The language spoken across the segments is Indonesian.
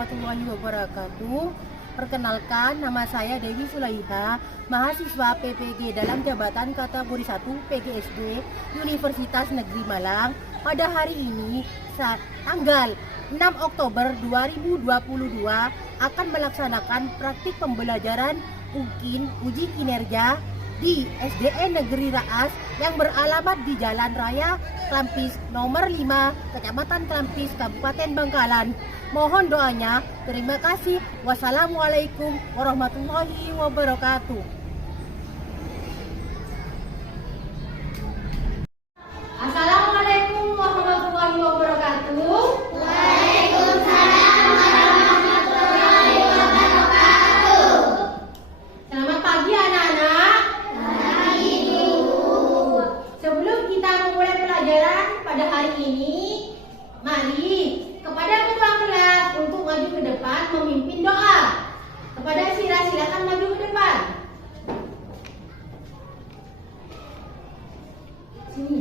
warahmatullahi wabarakatuh. Perkenalkan, nama saya Dewi Sulaiha, mahasiswa PPG dalam jabatan kategori 1 PGSD Universitas Negeri Malang. Pada hari ini, tanggal 6 Oktober 2022 akan melaksanakan praktik pembelajaran UKIN uji kinerja di SDN Negeri Raas yang beralamat di Jalan Raya Klampis nomor 5, Kecamatan Klampis, Kabupaten Bangkalan. Mohon doanya. Terima kasih. Wassalamualaikum warahmatullahi wabarakatuh. Assalamualaikum warahmatullahi wabarakatuh. Waalaikumsalam warahmatullahi wabarakatuh. Selamat pagi anak-anak. Pagi Bu. Sebelum kita memulai pelajaran pada hari ini, mari kepada ketua kelas untuk maju ke depan memimpin doa. Kepada Sira, silakan maju ke depan. Sini.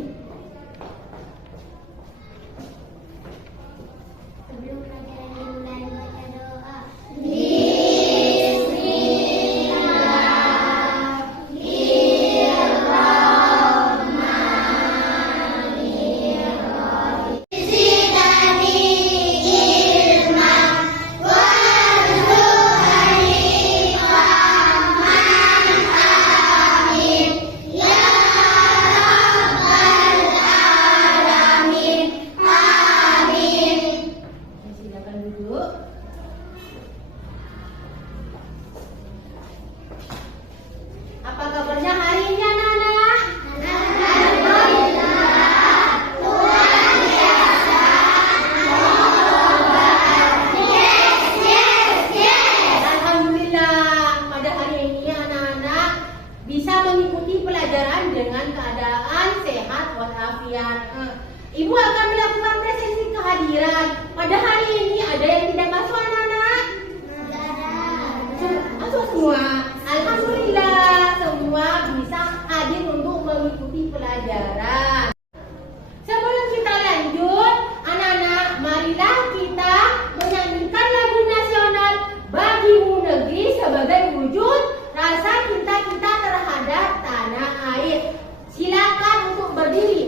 Sebelum pelajaran dimulai baca doa. Silakan duduk. Apa kabarnya hari ini anak-anak? Alhamdulillah, pada hari ini anak-anak bisa mengikuti pelajaran dengan keadaan sehat walafiat. Ibu akan melakukan presensi kehadiran. Pada hari ini ada yang tidak masuk anak-anak? Masuk semua. Alhamdulillah, semua bisa hadir untuk mengikuti pelajaran. Sebelum kita lanjut, anak-anak, marilah kita menyanyikan lagu nasional Bagimu Negeri sebagai wujud rasa cinta kita terhadap tanah air. Silakan untuk berdiri.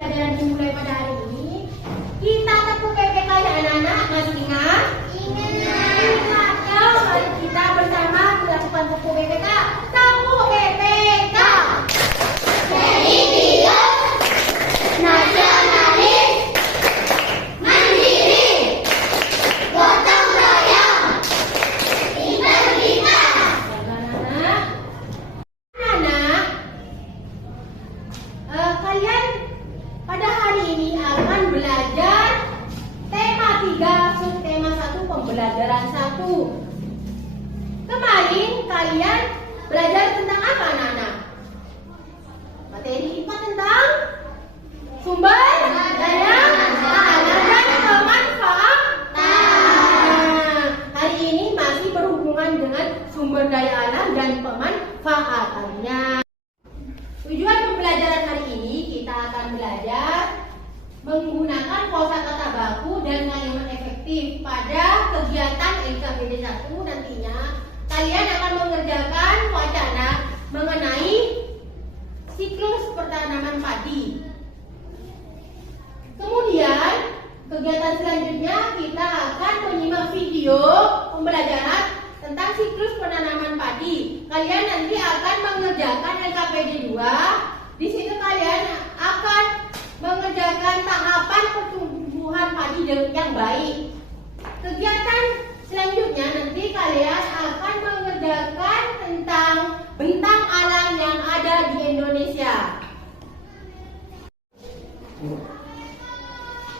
Pelajaran dimulai pada hari ini. Kita tepuk PPK ya anak-anak, masih ingat? Ingat ya, mari kita bersama melakukan tepuk PPK. Tepuk PPK. Religius, nasionalis, mandiri, gotong royong, integritas. Anak-anak, anak-anak, kalian pada hari ini akan belajar tema 3, subtema 1, pembelajaran 1. Kemarin kalian belajar tentang apa anak-anak? Materi IPA tentang sumber daya alam dan pemanfaatan. Hari ini masih berhubungan dengan sumber daya alam dan pemanfaatannya. Tujuan pembelajaran hari ini kita akan belajar menggunakan kosakata baku dan kalimat efektif. Pada kegiatan LKPD 1 nantinya kalian akan mengerjakan wacana mengenai siklus pertanaman padi. Kemudian kegiatan selanjutnya kita akan menyimak video pembelajaran tentang siklus penanaman padi. Kalian nanti akan mengerjakan LKPD 2, di situ kalian akan mengerjakan tahapan pertumbuhan padi yang baik. Kegiatan selanjutnya nanti kalian akan mengerjakan tentang bentang alam yang ada di Indonesia.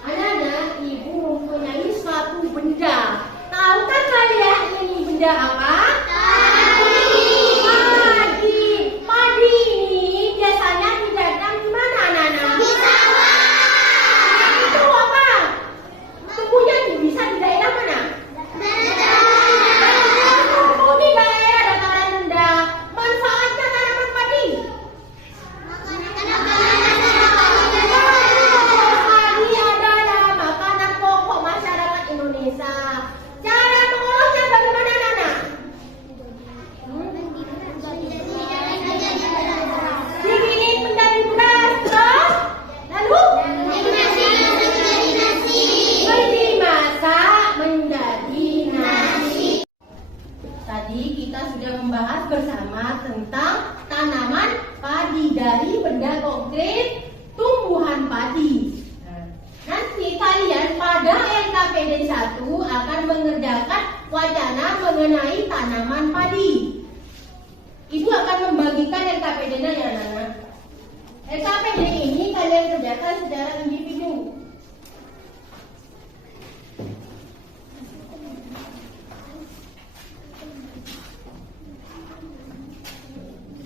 Anak-anak, ibu mempunyai suatu benda. Tahukah kalian ini benda apa? Padi. Padi ini biasanya ditanam di mana, anak-anak? Di sawah. Itu apa? Tumbuhnya bisa di daerah mana? Tumbuh di daerah dataran rendah. Manfaatnya tanaman padi. Padi adalah makanan pokok masyarakat Indonesia. Cara mengolahnya bagaimana, anak-anak? Digiling menjadi beras, terus lalu dimasak menjadi nasi. Tadi kita sudah membahas bersama tentang tanaman padi dari benda konkret tumbuhan padi. Nanti kalian pada LKPD 1 akan mengerjakan wacana mengenai tanaman padi. Ibu akan membagikan LKPD-nya ya, anak-anak. LKPD ini kalian kerjakan secara individu.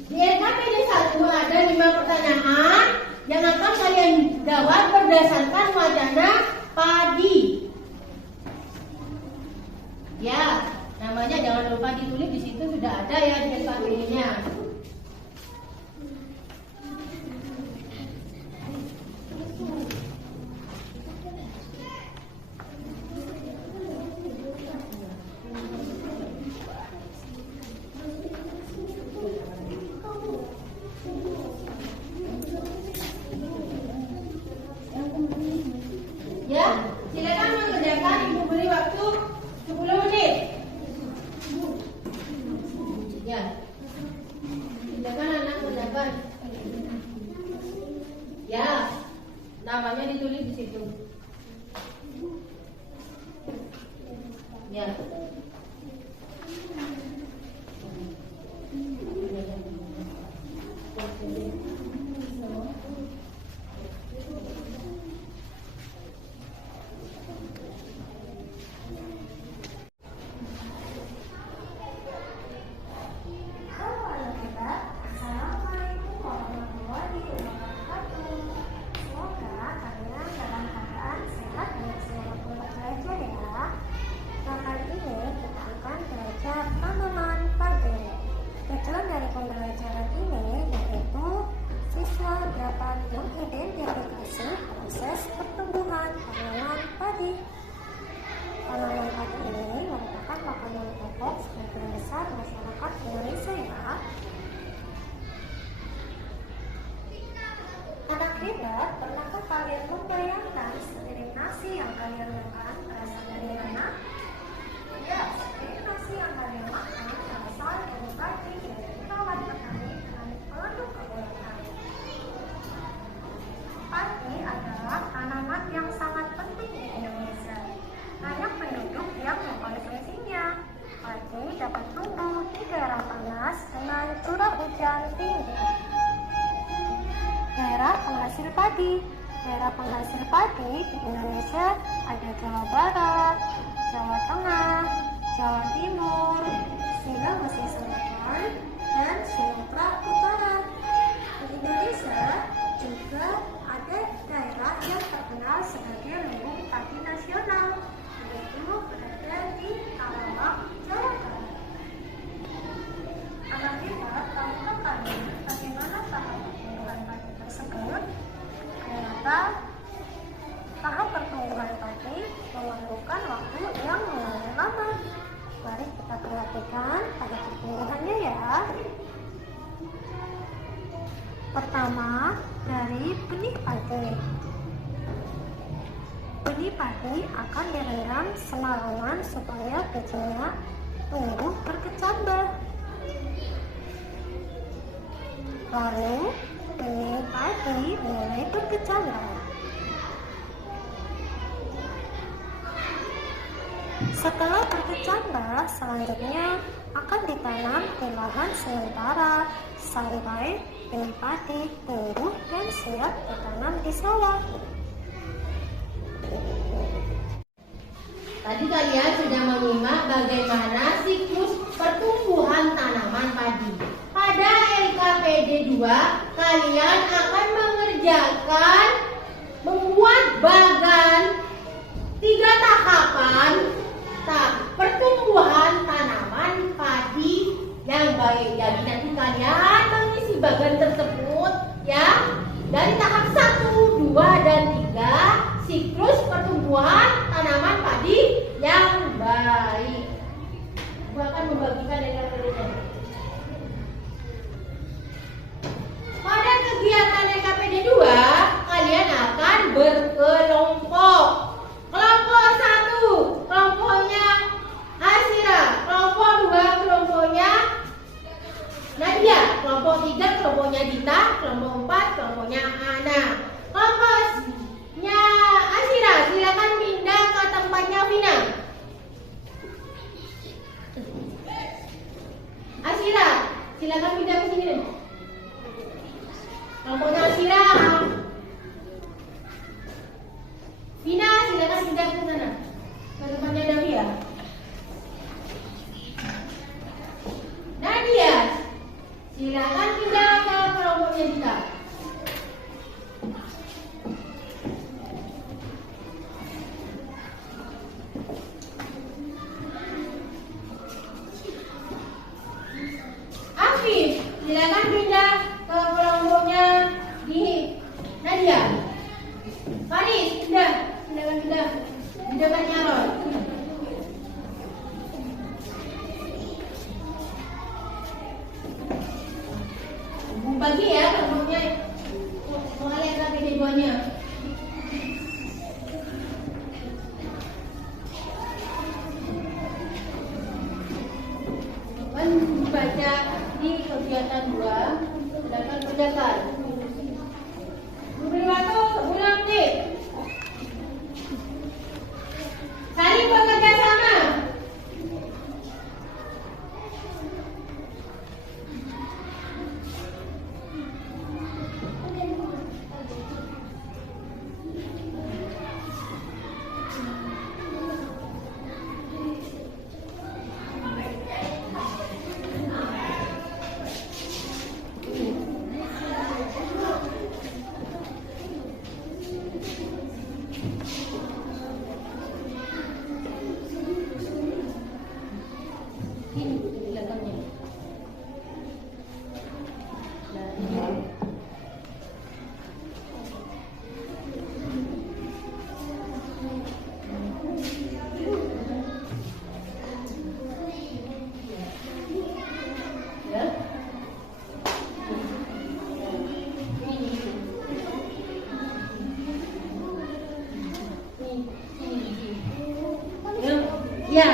Di LKPD 1 ada 5 pertanyaan yang akan kalian jawab berdasarkan wacana padi. Ya, namanya jangan lupa ditulis di situ, sudah ada ya di LKPD-nya. Ya, silakan mengerjakan. Ibu beri waktu 10 menit. Ya, silakan anak kerjakan. Ya, namanya ditulis di situ. Ya. Assalamualaikum warahmatullahi wabarakatuh. Semoga kalian dalam keadaan sehat dan semangat belajar ya. Nah, kali ini kita akan belajar tanaman padi. Tujuan dari pembelajaran ini yaitu siswa dapat mengidentifikasi proses pertumbuhan tanaman padi. Tanaman padi ini merupakan makanan pokok sebagian besar masyarakat Indonesia ya. Anak hebat, pernahkah kalian membayangkan sepiring nasi yang kalian makan berasal dari mana? Ya, sepiring nasi yang kalian makan berasal dari padi yang dirawat petani dengan penuh keberkahan. Padi adalah tanaman yang sangat penting di Indonesia. Banyak penduduk yang mengkonsumsinya. Padi dapat tumbuh di daerah panas dengan curah hujan tinggi. Daerah penghasil padi. Daerah penghasil padi di Indonesia ada Jawa Barat, Jawa Tengah, Jawa Timur, Sulawesi Selatan, dan Sumatera Utara. Di Indonesia juga ada daerah yang terkenal sebagai lumbung padi nasional, yaitu berada di Karawang, Jawa Barat. Anak hebat, tahukah kalian bagaimana tahap pertumbuhan padi tersebut? Ternyata tahap pertumbuhan padi memerlukan waktu yang lumayan lama. Mari kita perhatikan pada pertumbuhannya ya. Pertama, dari benih padi. Benih padi akan direndam semalaman supaya bijinya tumbuh berkecambah. Lalu, benih padi mulai berkecambah. Setelah berkecambah, selanjutnya akan ditanam di lahan sementara sampai benih padi tumbuh dan siap ditanam di sawah. Tadi kalian sudah menyimak bagaimana siklus pertumbuhan tanaman padi. Pada LKPD 2, kalian akan mengerjakan membuat bagan 3 tahapan pertumbuhan tanaman padi yang baik. Jadi nanti kalian mengisi bagan tersebut ya dari tahap 1, 2, dan 3 siklus pertumbuhan tanaman padi yang baik. Aku akan membagikan LKPD-nya. Pada kegiatan LKPD 2, kalian akan berkelompok. Kelompok 1, kelompoknya Asira. Kelompok 2, kelompoknya Nadia. Kelompok 3, kelompoknya Dita. Kelompok 4, kelompoknya Ana. Kelompoknya Asira, silakan pindah ke tempatnya Vina. Asira, silakan pindah ke sini. Kelompoknya Asira. Vina, silakan pindah ke sana. Ke tempatnya Davia. Nadia, silakan pindah ke kelompoknya Dita. Afif, silakan pindah ke kelompoknya Nadia. Faris, pindah. Silakan pindah. Di dekatnya Roy. Bagi ya kelompoknya. Soalnya KPD 2-nya. Kan dibaca di kegiatan 2, sedangkan kerjakan. Beri waktu 10 menit. Saling bekerja sama. Ini belakangnya. Nah, ini. Ya. Ya.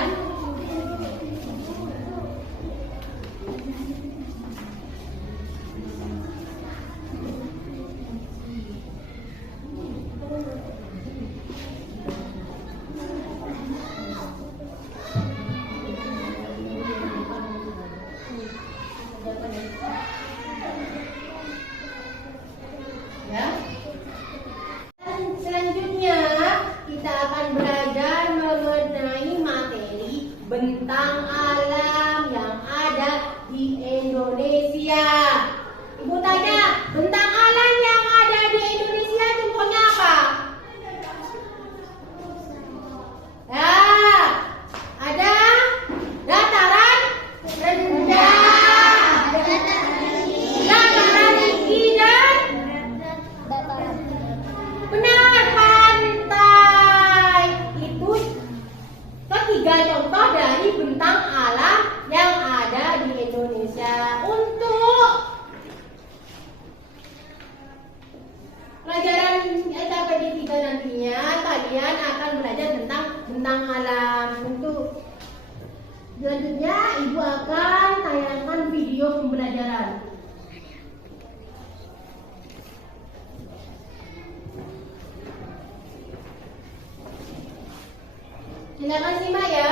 Ya. Dan selanjutnya kita akan belajar mengenai materi bentang alam yang ada di Indonesia. Ibu tanya, bentang alam yang ada di Indonesia contohnya apa? Ya, ada dataran rendah, dataran tinggi, dan benar, pantai. Itu ketiga contoh dari bentang alam yang ada di Indonesia. Untuk pelajaran LKPD 3 nantinya kalian akan belajar tentang bentang alam. Untuk selanjutnya ibu akan tayangkan video pembelajaran. Silakan simak ya.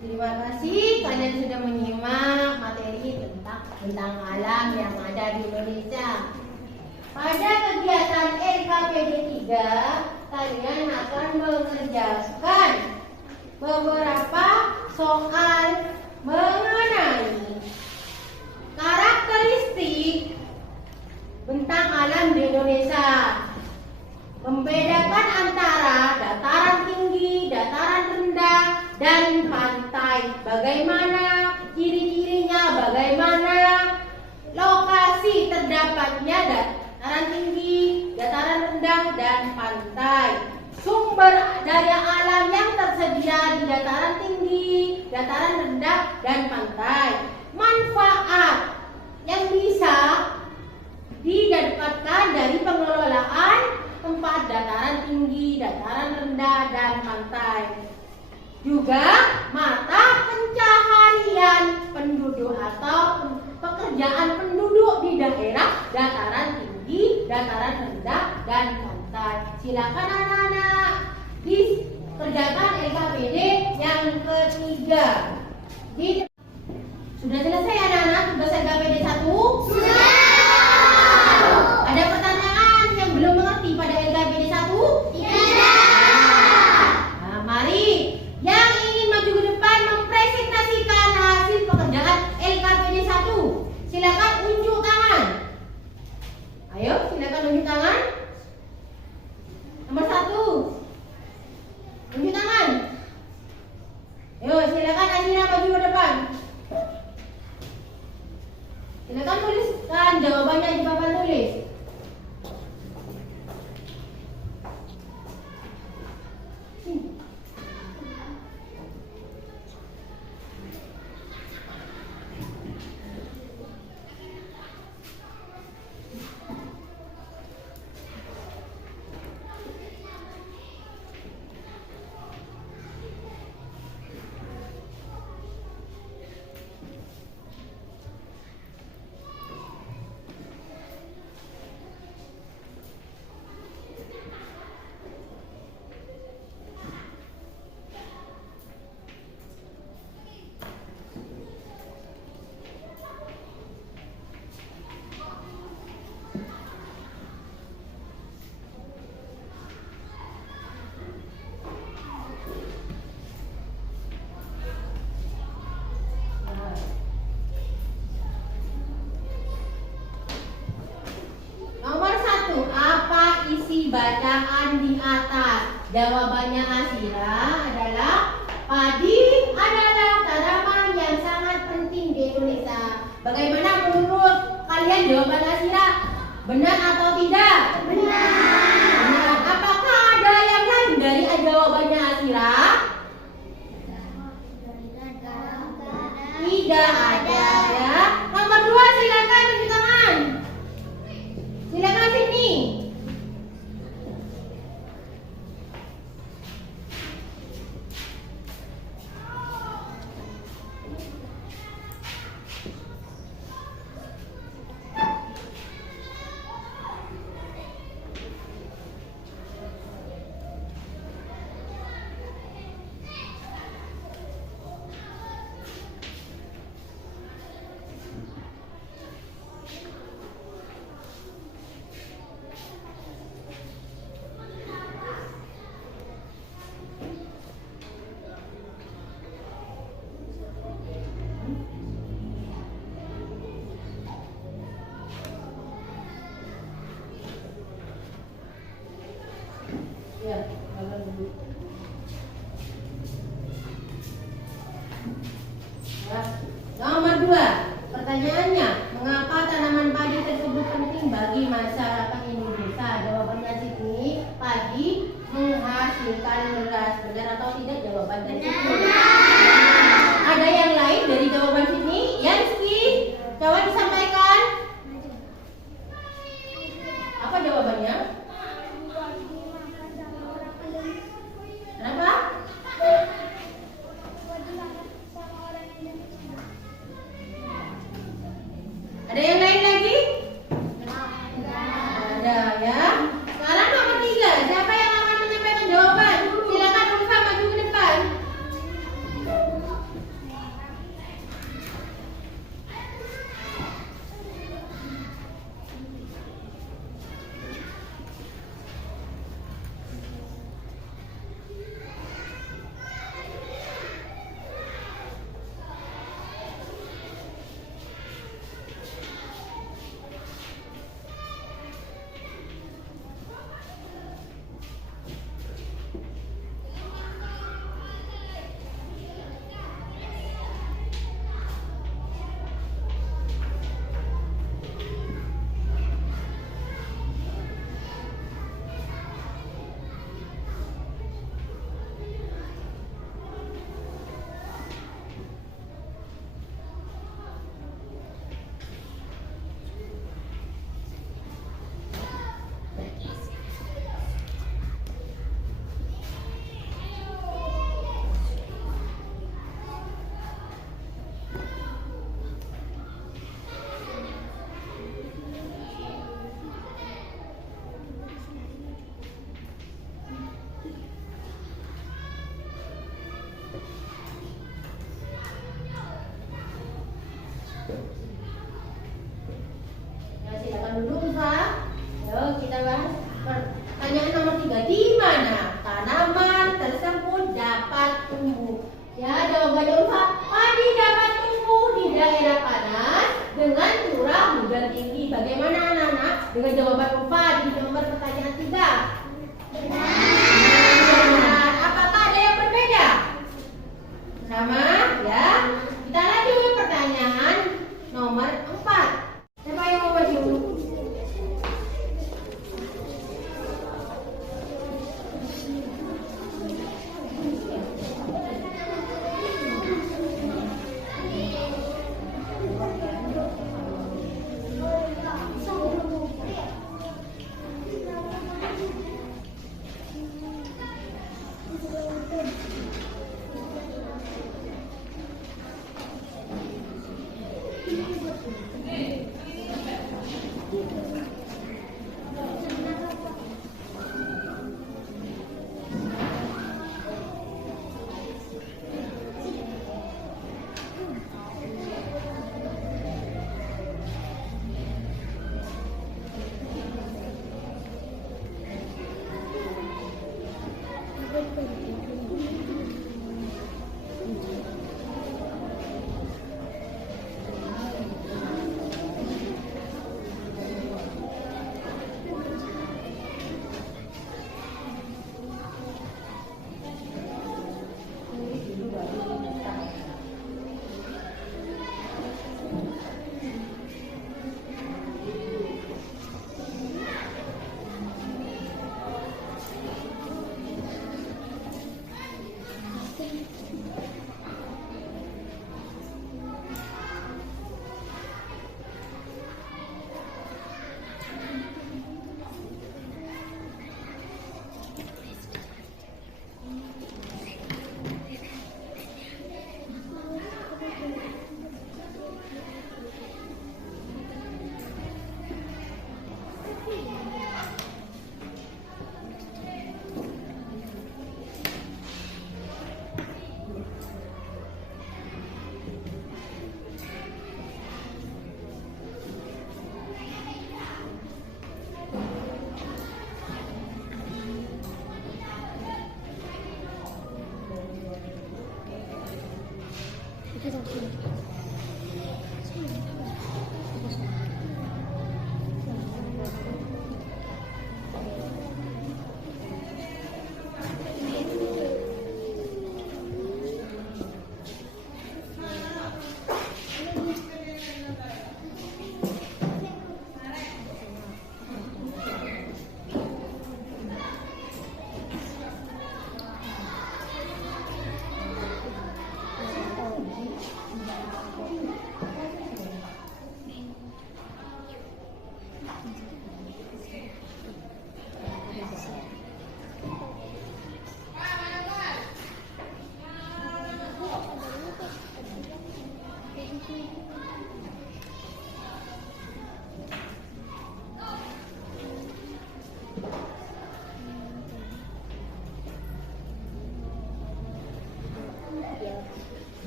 Terima kasih kalian sudah menyimak materi tentang alam yang ada di Indonesia. Pada kegiatan LKPD 3, kalian akan mengerjakan beberapa soal mengenai karakteristik bentang alam di Indonesia. Membedakan antara dataran tinggi, dataran rendah, dan pantai. Bagaimana ciri-cirinya, bagaimana lokasi terdapatnya dataran tinggi, dataran rendah, dan pantai. Sumber daya alam yang tersedia di dataran tinggi, dataran rendah, dan pantai. Manfaat yang bisa didapatkan dari pengelolaan tempat dataran tinggi, dataran rendah, dan pantai. Juga mata pencaharian penduduk atau pekerjaan penduduk di daerah dataran tinggi, dataran rendah, dan pantai. Silakan anak-anak dikerjakan LKPD yang ketiga. Sudah selesai anak-anak tugas LKPD 1? Sudah. Ada pertanyaan yang belum mengerti pada LKPD 1? Tidak. Nah, mari yang ingin maju ke depan Ayo, silakan tunjuk tangan. Nomor 1. Tunjuk tangan. Ayo, silakan Azira maju ke depan. Silakan tuliskan jawabannya di papan tulis. Nomor 1, apa isi bacaan di atas? Jawabannya Azira adalah padi adalah tanaman yang sangat penting di Indonesia. Bagaimana menurut kalian jawaban Azira? Benar atau tidak? Benar. Apakah ada yang lain dari jawabannya Azira? Tidak ada ya. Nomor 2, silakan tunjuk tangan. Silakan sini. Ya, jalan dulu. Ya. Nomor 2, pertanyaannya, mengapa tanaman padi tersebut penting bagi masyarakat Indonesia? Jawabannya sini, padi menghasilkan beras. Benar atau tidak jawaban dari situ? Ada yang lain dari jawaban sini? Yanski, coba disampaikan. Apa jawabannya? Kenapa? Ada yang lain lagi? Ada ya. Sekarang nomor 3, siapa yang akan menyampaikan jawaban? Silakan Ulfa maju ke depan. dengan jawaban 4 di nomor pertanyaan 3? Benar. Apakah ada yang berbeda? Sama ya. Kita lanjut ke pertanyaan nomor 4. Siapa yang mau maju?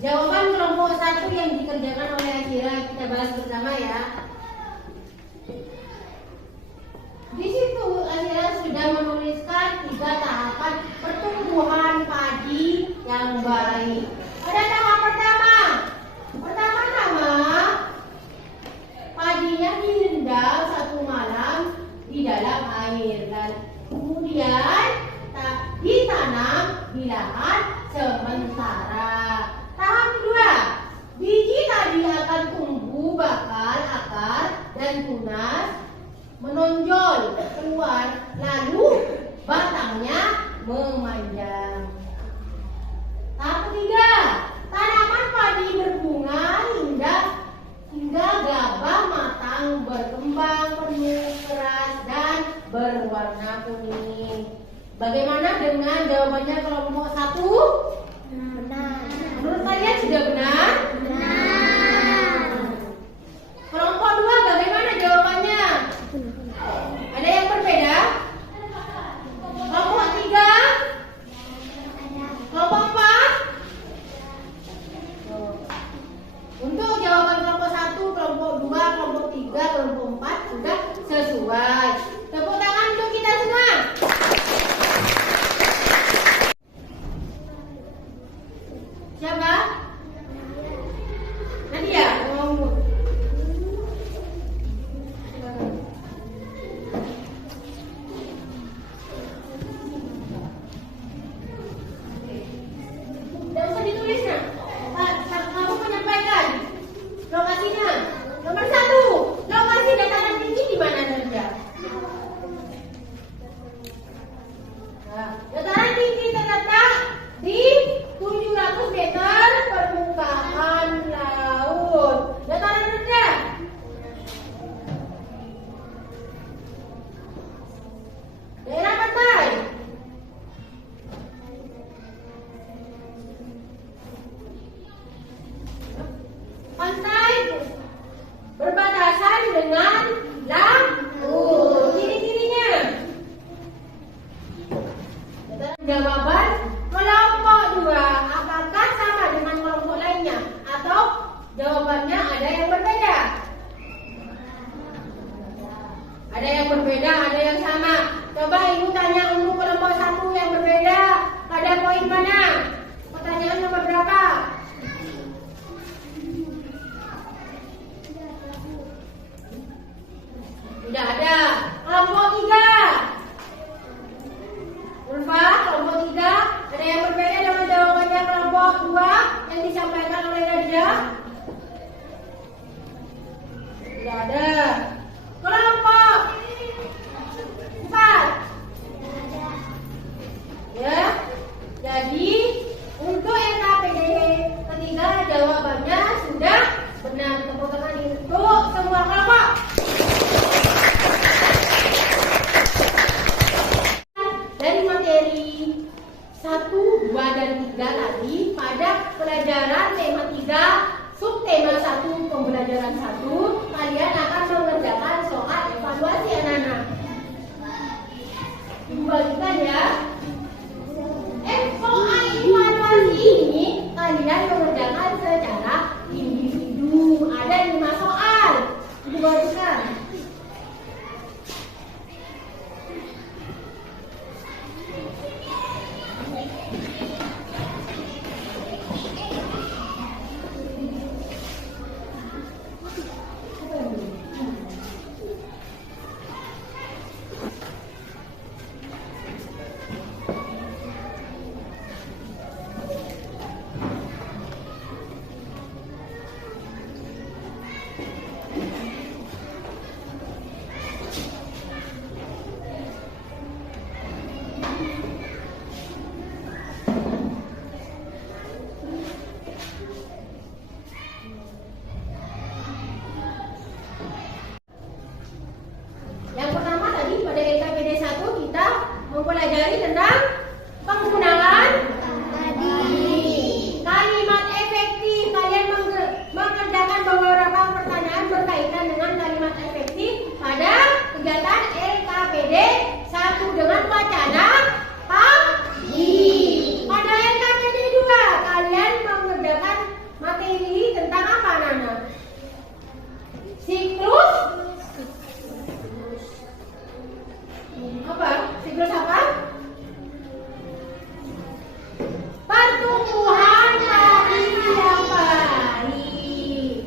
Jawaban kelompok 1 yang dikerjakan oleh Azira kita bahas bersama ya. Di situ Azira sudah menuliskan 3 tahapan pertumbuhan padi yang baik. Pada tahap pertama, padinya direndam 1 malam di dalam air dan kemudian ditanam di lahan sementara. Tahap kedua, biji tadi akan tumbuh bakal akar dan tunas menonjol keluar, lalu batangnya memanjang. Tahap ketiga, tanaman padi berbunga hingga gabah matang, berkembang penuh, keras dan berwarna kuning. Bagaimana dengan jawabannya kelompok 1? Benar. Menurut kalian sudah benar? Benar. Kelompok 2 bagaimana jawabannya? Ada yang berbeda? Kelompok 3? Kelompok 4? Untuk jawaban kelompok 1, kelompok 2, kelompok 3, kelompok 4 sudah sesuai. Tepuk tangan untuk kita semua. Siapa? Nadia, ngomong. yang berbeda, ada yang sama. Coba ibu tanya untuk kelompok 1 yang berbeda, pada poin mana? Pertanyaan nomor berapa? Tidak ada. Kelompok 3. Ulfa, kelompok 3, ada yang berbeda dengan jawabannya kelompok 2 yang disampaikan oleh Nadia? Tidak ada. Kelompok 4. Ya. Jadi untuk LKPD ketiga jawabannya sudah benar. Tepuk tangan untuk semua kelompok. Dari materi 1, 2, dan 3 tadi pada pelajaran tema 3 subtema 1 pembelajaran 1 kalian akan mengerjakan soal evaluasi anak-anak. Ibu bagikan ya. Soal evaluasi ini kalian mengerjakan secara individu. Ada 5 soal. Ibu bagikan. Yang pertama tadi pada LKPD 1 kita mempelajari tentang penggunaan kalimat efektif. Kalian mengerjakan beberapa pertanyaan berkaitan dengan kalimat efektif pada kegiatan LKPD 1 dengan wacana pagi. Pada LKPD 2 kalian mengerjakan materi tentang apa, Nana? Siklus apa? Siklus apa? Pertumbuhan padi yang baik.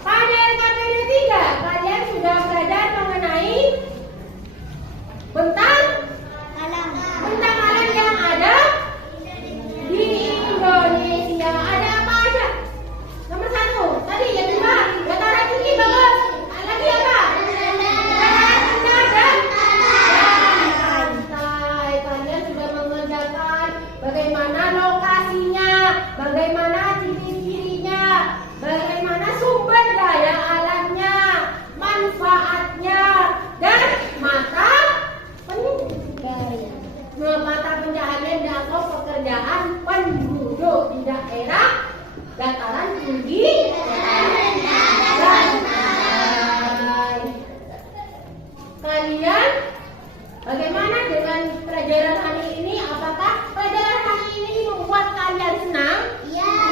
Pada LKPD 3 kalian sudah belajar mengenai bentang alam yang ada di Indonesia. Ada apa aja? Nomor 1 tadi yang dibahas dataran tinggi, bagus. Lagi apa? Dataran rendah dan pantai. Kalian sudah mengerjakan bagaimana lokasinya, bagaimana ciri-cirinya, bagaimana sumber daya alamnya, manfaatnya, dan mata pencaharian atau pekerjaan penduduk di daerah dataran tinggi dan pantai. Kalian bagaimana dengan pelajaran hari ini? Apakah pelajaran hari ini membuat kalian senang? Ya.